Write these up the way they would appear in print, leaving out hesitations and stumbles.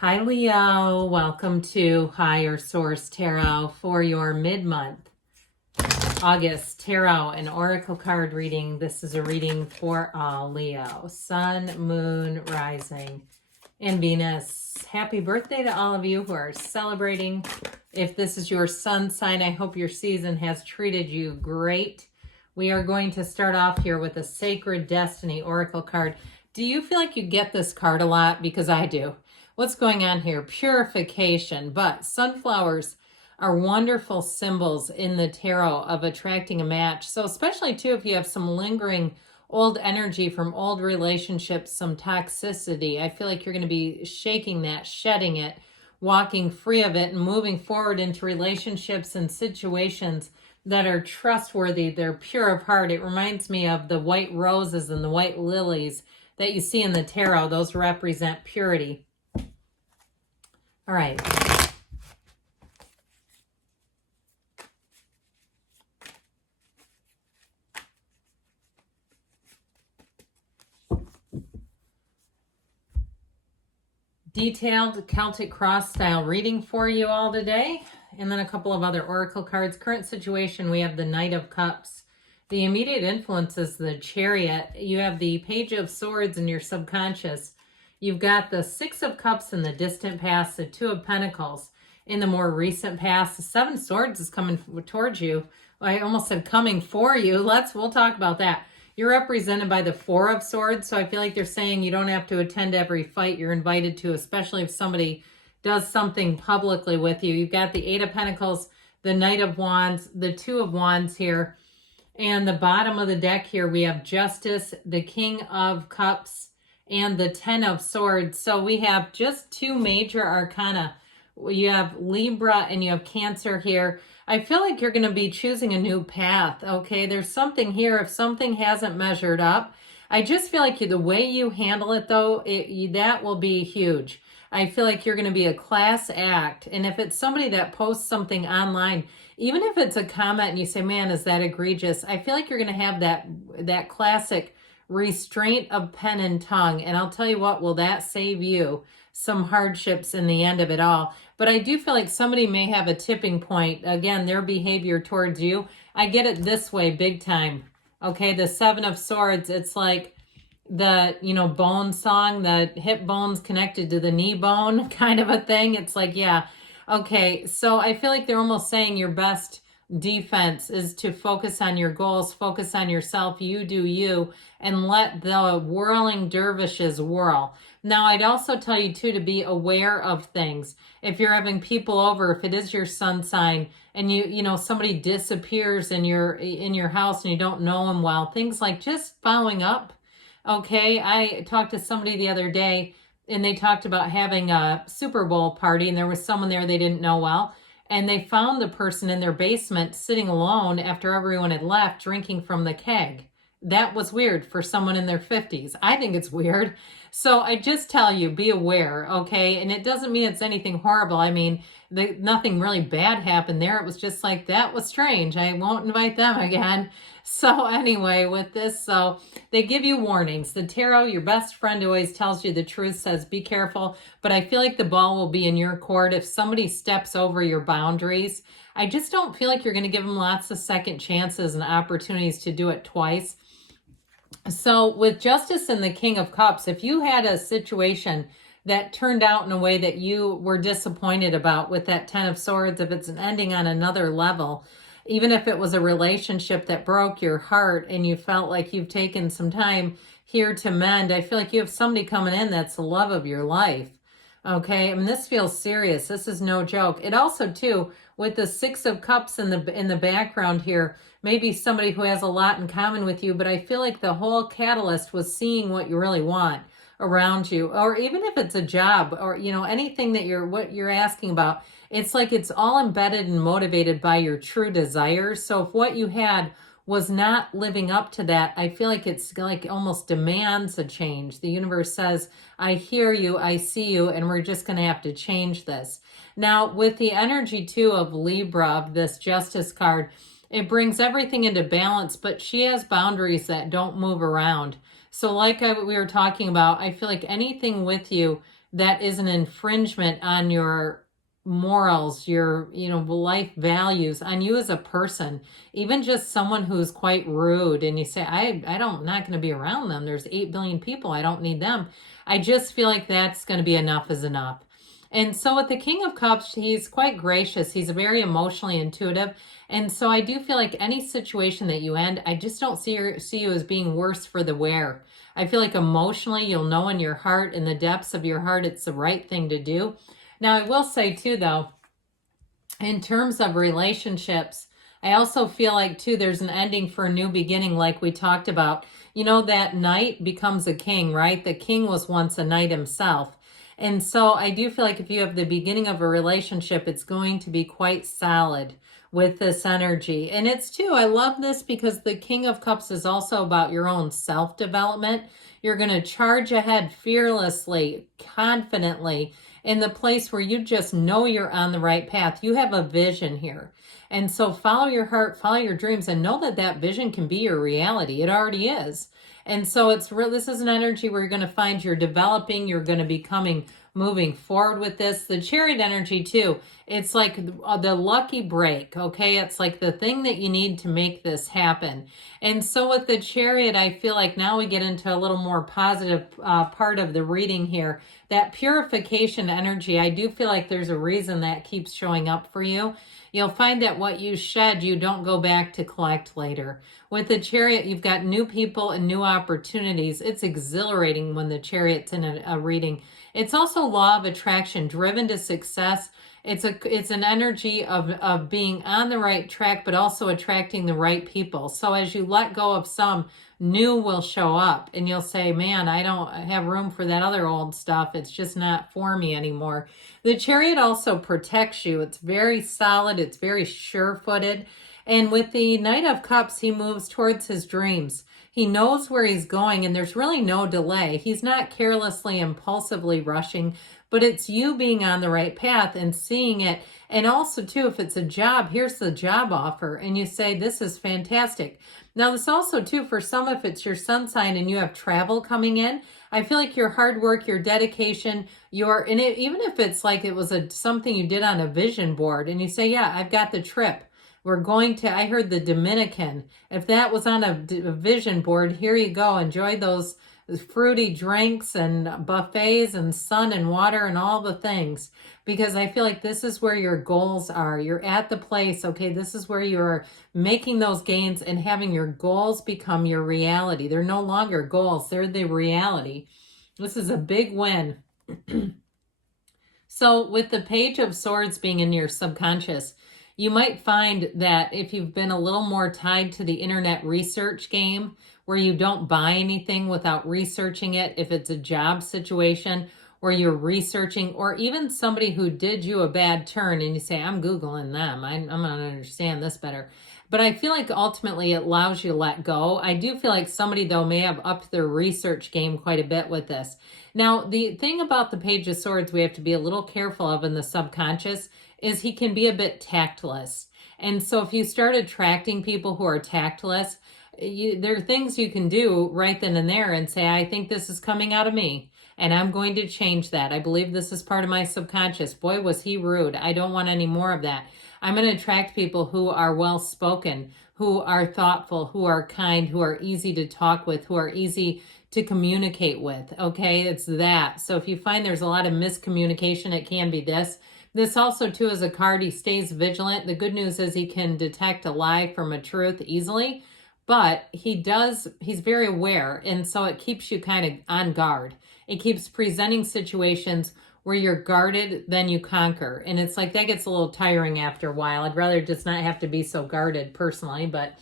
Hi, Leo. Welcome to Higher Source Tarot for your mid-month August tarot and oracle card reading. This is a reading for all Leo, Sun, Moon, Rising, and Venus. Happy birthday to all of you who are celebrating. If this is your sun sign, I hope your season has treated you great. We are going to start off here with a Sacred Destiny oracle card. Do you feel like you get this card a lot? Because I do. What's going on here? Purification. But sunflowers are wonderful symbols in the tarot of attracting a match. So especially too if you have some lingering old energy from old relationships, some toxicity, I feel like you're going to be shaking that, shedding it, walking free of it, and moving forward into relationships and situations that are trustworthy. They're pure of heart. It reminds me of the white roses and the white lilies that you see in the tarot. Those represent purity. All right. Detailed Celtic cross style reading for you all today. And then a couple of other oracle cards. Current situation, we have the Knight of Cups. The immediate influence is the Chariot. You have the Page of Swords in your subconscious. You've got the Six of Cups in the distant past, the Two of Pentacles in the more recent past. The Seven of Swords is coming towards you. I almost said coming for you. We'll talk about that. You're represented by the Four of Swords, so I feel like they're saying you don't have to attend every fight you're invited to, especially if somebody does something publicly with you. You've got the Eight of Pentacles, the Knight of Wands, the Two of Wands here, and the bottom of the deck here we have Justice, the King of Cups, and the Ten of Swords. So we have just two major arcana. You have Libra and you have Cancer here. I feel like you're going to be choosing a new path, okay? There's something here. If something hasn't measured up, I just feel like the way you handle it, though, that will be huge. I feel like you're going to be a class act. And if it's somebody that posts something online, even if it's a comment and you say, man, is that egregious? I feel like you're going to have that classic restraint of pen and tongue. And I'll tell you what, will that save you some hardships in the end of it all? But I do feel like somebody may have a tipping point. Again, their behavior towards you. I get it this way big time. Okay, the Seven of Swords, it's like the, bone song, the hip bone's connected to the knee bone kind of a thing. It's like, yeah. Okay, so I feel like they're almost saying your best defense is to focus on your goals, focus on yourself, you do you, and let the whirling dervishes whirl. Now, I'd also tell you too to be aware of things. If you're having people over, if it is your sun sign, and somebody disappears in your house and you don't know them well, things like just following up. Okay, I talked to somebody the other day and they talked about having a Super Bowl party and there was someone there they didn't know well. And they found the person in their basement sitting alone after everyone had left, drinking from the keg. That was weird for someone in their 50s. I think it's weird. So I just tell you, be aware, okay? And it doesn't mean it's anything horrible. I mean, nothing really bad happened there. It was just like, that was strange. I won't invite them again. So anyway, with this, so they give you warnings. The tarot, your best friend always tells you the truth, says be careful. But I feel like the ball will be in your court if somebody steps over your boundaries. I just don't feel like you're going to give them lots of second chances and opportunities to do it twice. So with Justice and the King of Cups, if you had a situation that turned out in a way that you were disappointed about with that Ten of Swords, if it's an ending on another level, even if it was a relationship that broke your heart and you felt like you've taken some time here to mend, I feel like you have somebody coming in that's the love of your life. Okay, I mean, this feels serious. This is no joke. It also, too, with the Six of Cups in the background here, maybe somebody who has a lot in common with you, but I feel like the whole catalyst was seeing what you really want around you, or even if it's a job or, anything that what you're asking about, it's like it's all embedded and motivated by your true desires. So if what you had was not living up to that, I feel like it's like almost demands a change. The universe says, I hear you, I see you, and we're just going to have to change this. Now, with the energy, too, of Libra, of this Justice card, it brings everything into balance, but she has boundaries that don't move around. So like we were talking about, I feel like anything with you that is an infringement on your morals, your, life values, on you as a person, even just someone who's quite rude and you say, I'm not going to be around them. There's 8 billion people. I don't need them. I just feel like that's going to be enough is enough. And so with the King of Cups, he's quite gracious. He's very emotionally intuitive. And so I do feel like any situation that you end, I just don't see you as being worse for the wear. I feel like emotionally, you'll know in your heart, in the depths of your heart, it's the right thing to do. Now, I will say too, though, in terms of relationships, I also feel like too, there's an ending for a new beginning, like we talked about. That knight becomes a king, right? The king was once a knight himself. And so I do feel like if you have the beginning of a relationship, it's going to be quite solid with this energy. And it's too, I love this because the King of Cups is also about your own self-development. You're going to charge ahead fearlessly, confidently, in the place where you just know you're on the right path. You have a vision here. And so follow your heart, follow your dreams, and know that that vision can be your reality. It already is. And so this is an energy where you're going to find you're developing, you're going to be moving forward with this. The Chariot energy too, it's like the lucky break, okay? It's like the thing that you need to make this happen. And so with the Chariot, I feel like now we get into a little more positive part of the reading here. That purification energy, I do feel like there's a reason that keeps showing up for you. You'll find that what you shed, you don't go back to collect later. With the Chariot, you've got new people and new opportunities. It's exhilarating when the Chariot's in a reading. It's also law of attraction, driven to success. It's an energy of being on the right track, but also attracting the right people. So as you let go of some, new will show up and you'll say, man, I don't have room for that other old stuff. It's just not for me anymore. The Chariot also protects you. It's very solid. It's very sure-footed. And with the Knight of Cups, he moves towards his dreams. He knows where he's going and there's really no delay. He's not carelessly, impulsively rushing, but it's you being on the right path and seeing it. And also too, if it's a job, here's the job offer and you say, this is fantastic. Now this also too, for some, if it's your sun sign and you have travel coming in, I feel like your hard work, your dedication, even if it's like it was something you did on a vision board and you say, yeah, I've got the trip. We're going to, I heard the Dominican. If that was on a vision board, here you go. Enjoy those fruity drinks and buffets and sun and water and all the things. Because I feel like this is where your goals are. You're at the place, okay, this is where you're making those gains and having your goals become your reality. They're no longer goals, they're the reality. This is a big win. So with the Page of Swords being in your subconscious, you might find that if you've been a little more tied to the internet research game, where you don't buy anything without researching it, if it's a job situation where you're researching, or even somebody who did you a bad turn and you say, I'm Googling them, I'm going to understand this better. But I feel like ultimately it allows you to let go. I do feel like somebody, though, may have upped their research game quite a bit with this. Now, the thing about the Page of Swords we have to be a little careful of in the subconscious is he can be a bit tactless. And so if you start attracting people who are tactless, there are things you can do right then and there and say, I think this is coming out of me and I'm going to change that. I believe this is part of my subconscious. Boy, was he rude. I don't want any more of that. I'm going to attract people who are well-spoken, who are thoughtful, who are kind, who are easy to talk with, who are easy to communicate with. Okay, it's that. So if you find there's a lot of miscommunication, it can be this. This also, too, is a card. He stays vigilant. The good news is he can detect a lie from a truth easily, but he's very aware, and so it keeps you kind of on guard. It keeps presenting situations where you're guarded, then you conquer. And it's like that gets a little tiring after a while. I'd rather just not have to be so guarded personally. But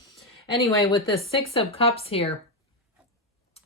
anyway, with the Six of Cups here,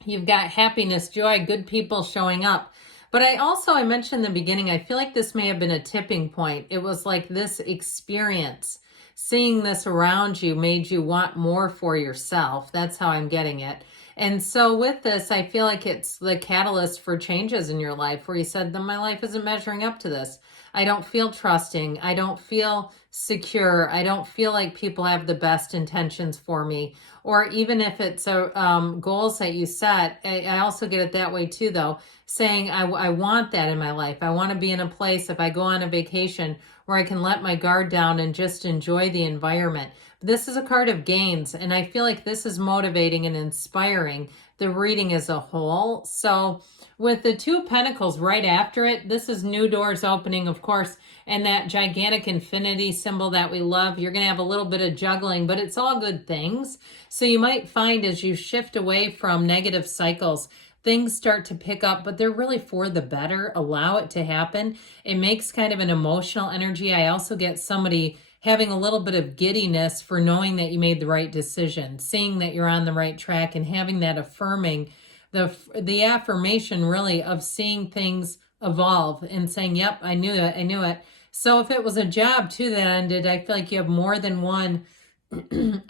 you've got happiness, joy, good people showing up. But I mentioned in the beginning, I feel like this may have been a tipping point. It was like this experience, seeing this around you made you want more for yourself. That's how I'm getting it. And so with this, I feel like it's the catalyst for changes in your life where you said that my life isn't measuring up to this. I don't feel trusting. I don't feel secure. I don't feel like people have the best intentions for me. Or even if it's goals that you set, I also get it that way too, though, saying I want that in my life. I want to be in a place, if I go on a vacation, where I can let my guard down and just enjoy the environment. This is a card of gains, and I feel like this is motivating and inspiring the reading as a whole. So with the Two of Pentacles right after it, this is new doors opening, of course, and that gigantic infinity symbol that we love. You're going to have a little bit of juggling, but it's all good things. So you might find as you shift away from negative cycles, things start to pick up, but they're really for the better. Allow it to happen. It makes kind of an emotional energy. I also get somebody having a little bit of giddiness for knowing that you made the right decision, seeing that you're on the right track, and having that affirming, the affirmation really of seeing things evolve and saying, yep, I knew it, I knew it. So if it was a job too that ended, I feel like you have more than one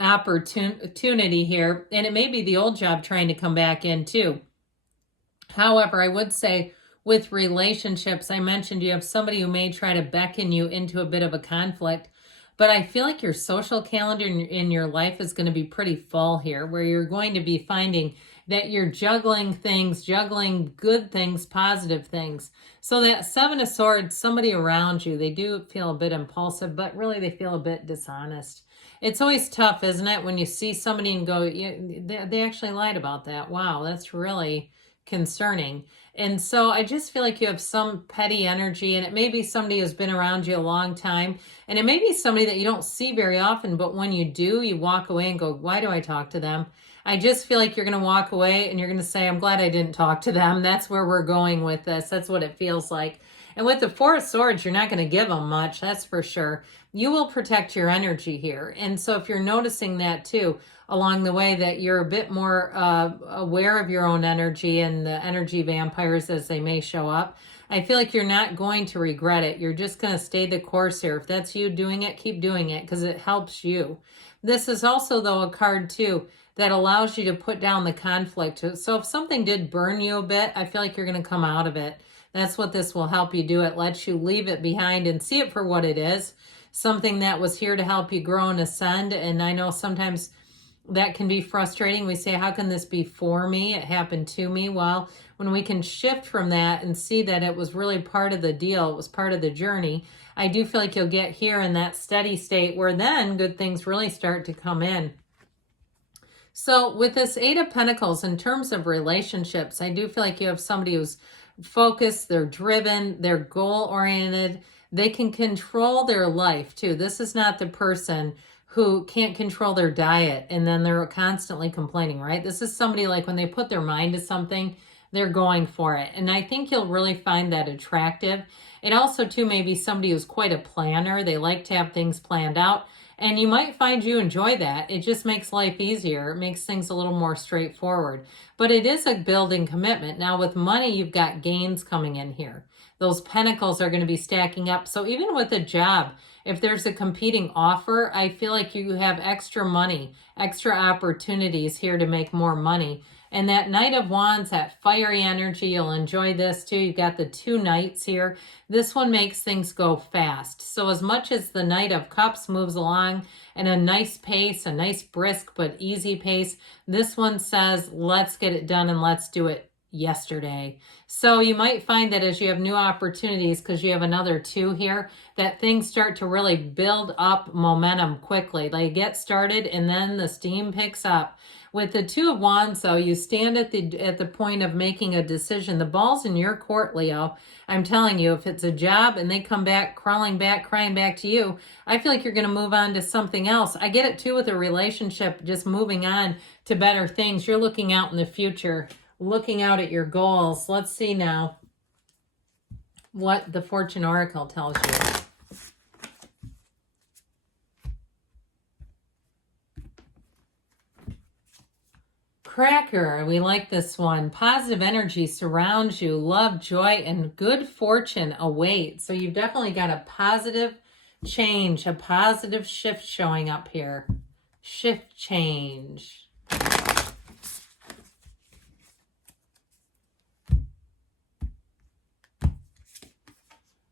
opportunity here, and it may be the old job trying to come back in too. However, I would say with relationships, I mentioned you have somebody who may try to beckon you into a bit of a conflict, but I feel like your social calendar in your life is going to be pretty full here, where you're going to be finding that you're juggling things, juggling good things, positive things. So that Seven of Swords, somebody around you, they do feel a bit impulsive, but really they feel a bit dishonest. It's always tough, isn't it, when you see somebody and go, yeah, they actually lied about that. Wow, that's really concerning. And so I just feel like you have some petty energy, and it may be somebody who's been around you a long time, and it may be somebody that you don't see very often, but when you do, you walk away and go, why do I talk to them? I just feel like you're going to walk away and you're going to say, I'm glad I didn't talk to them. That's where we're going with this. That's what it feels like. And with the Four of Swords, you're not going to give them much, that's for sure. You will protect your energy here. And so if you're noticing that too, along the way, that you're a bit more aware of your own energy and the energy vampires as they may show up, I feel like you're not going to regret it. You're just going to stay the course here. If that's you doing it, keep doing it because it helps you. This is also, though, a card too that allows you to put down the conflict. So if something did burn you a bit, I feel like you're going to come out of it. That's what this will help you do. It lets you leave it behind and see it for what it is. Something that was here to help you grow and ascend. And I know sometimes that can be frustrating. We say, how can this be for me? It happened to me. Well, when we can shift from that and see that it was really part of the deal, it was part of the journey, I do feel like you'll get here in that steady state where then good things really start to come in. So with this Eight of Pentacles, in terms of relationships, I do feel like you have somebody who's focused, they're driven, they're goal-oriented, they can control their life too. This is not the person who can't control their diet and then they're constantly complaining, right? This is somebody like when they put their mind to something, they're going for it. And I think you'll really find that attractive. It also too may be somebody who's quite a planner. They like to have things planned out. And you might find you enjoy that. It just makes life easier. It makes things a little more straightforward. But it is a building commitment. Now with money, you've got gains coming in here. Those pentacles are going to be stacking up. So even with a job, if there's a competing offer, I feel like you have extra money, extra opportunities here to make more money. And that Knight of Wands, that fiery energy, you'll enjoy this too. You've got the two knights here. This one makes things go fast. So as much as the Knight of Cups moves along at a nice pace, a nice brisk but easy pace, this one says, let's get it done and let's do it yesterday. So you might find that as you have new opportunities, because you have another two here, that things start to really build up momentum quickly. They get started and then the steam picks up. With the Two of Wands, though, you stand at the point of making a decision. The ball's in your court, Leo. I'm telling you, if it's a job and they come back, crawling back, crying back to you, I feel like you're going to move on to something else. I get it, too, with a relationship, just moving on to better things. You're looking out in the future, looking out at your goals. Let's see now what the Fortune Oracle tells you. Cracker, we like this one. Positive energy surrounds you. Love, joy, and good fortune await. So you've definitely got a positive change, a positive shift showing up here. Shift change.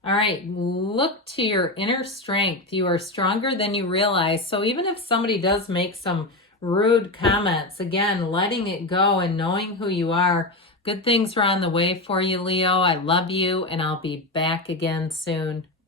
All right, look to your inner strength. You are stronger than you realize. So even if somebody does make some rude comments, again, letting it go and knowing who you are, good things are on the way for you, Leo. I love you, and I'll be back again soon.